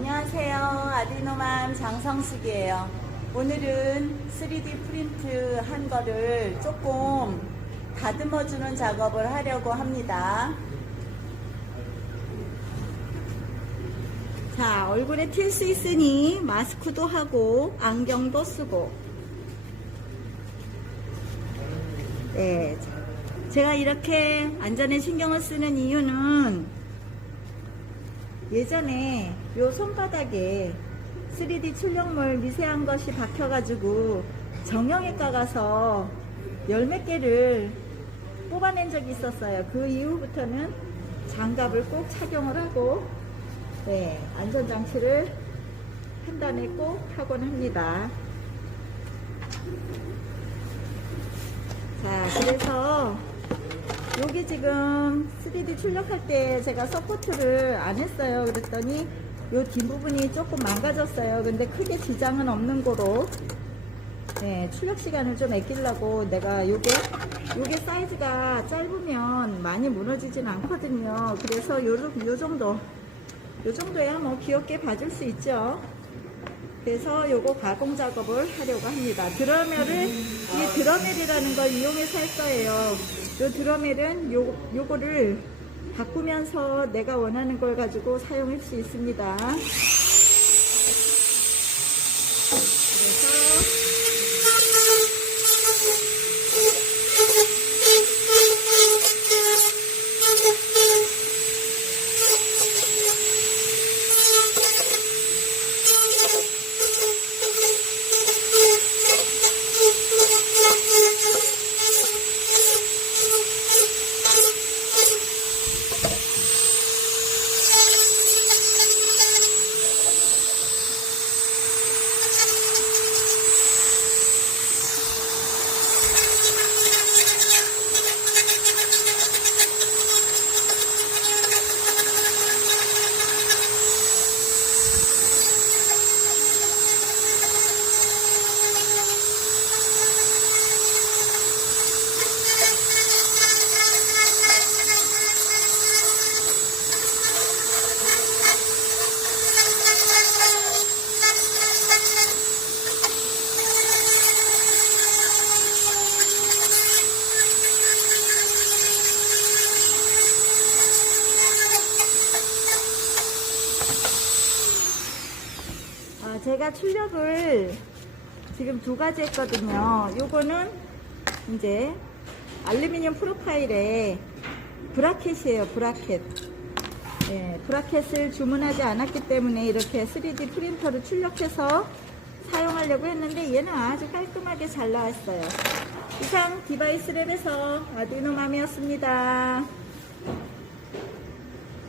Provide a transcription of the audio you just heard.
안녕하세요. 아디노맘 장성숙이에요. 오늘은 3D 프린트 한 거를 조금 다듬어 주는 작업을 하려고 합니다. 자, 얼굴에 튈 수 있으니 마스크도 하고 안경도 쓰고. 네. 제가 이렇게 안전에 신경을 쓰는 이유는 예전에 요 손바닥에 3D 출력물 미세한 것이 박혀가지고 정형외과 가서 열 몇 개를 뽑아낸 적이 있었어요. 그 이후부터는 장갑을 꼭 착용을 하고 네, 안전장치를 한 다음에 꼭 하곤 합니다. 자, 그래서 여기 지금 3D 출력할 때 제가 서포트를 안 했어요. 그랬더니 요 뒷부분이 조금 망가졌어요. 근데 크게 지장은 없는 거로 네, 출력 시간을 좀 아끼려고 내가 요게 요게 사이즈가 짧으면 많이 무너지진 않거든요. 그래서 요, 요 정도 요 정도야 뭐 귀엽게 봐줄 수 있죠. 그래서 요거 가공 작업을 하려고 합니다. 드러멜을 이 드러멜이라는 걸 이용해서 할 거예요. 요 드러멜은 요 요거를 바꾸면서 내가 원하는 걸 가지고 사용할 수 있습니다. 제가 출력을 지금 두 가지 했거든요. 요거는 이제 알루미늄 프로파일에 브라켓이에요, 브라켓. 예, 브라켓을 주문하지 않았기 때문에 이렇게 3D 프린터를 출력해서 사용하려고 했는데 얘는 아주 깔끔하게 잘 나왔어요. 이상 디바이스 랩에서 아디노 맘이었습니다.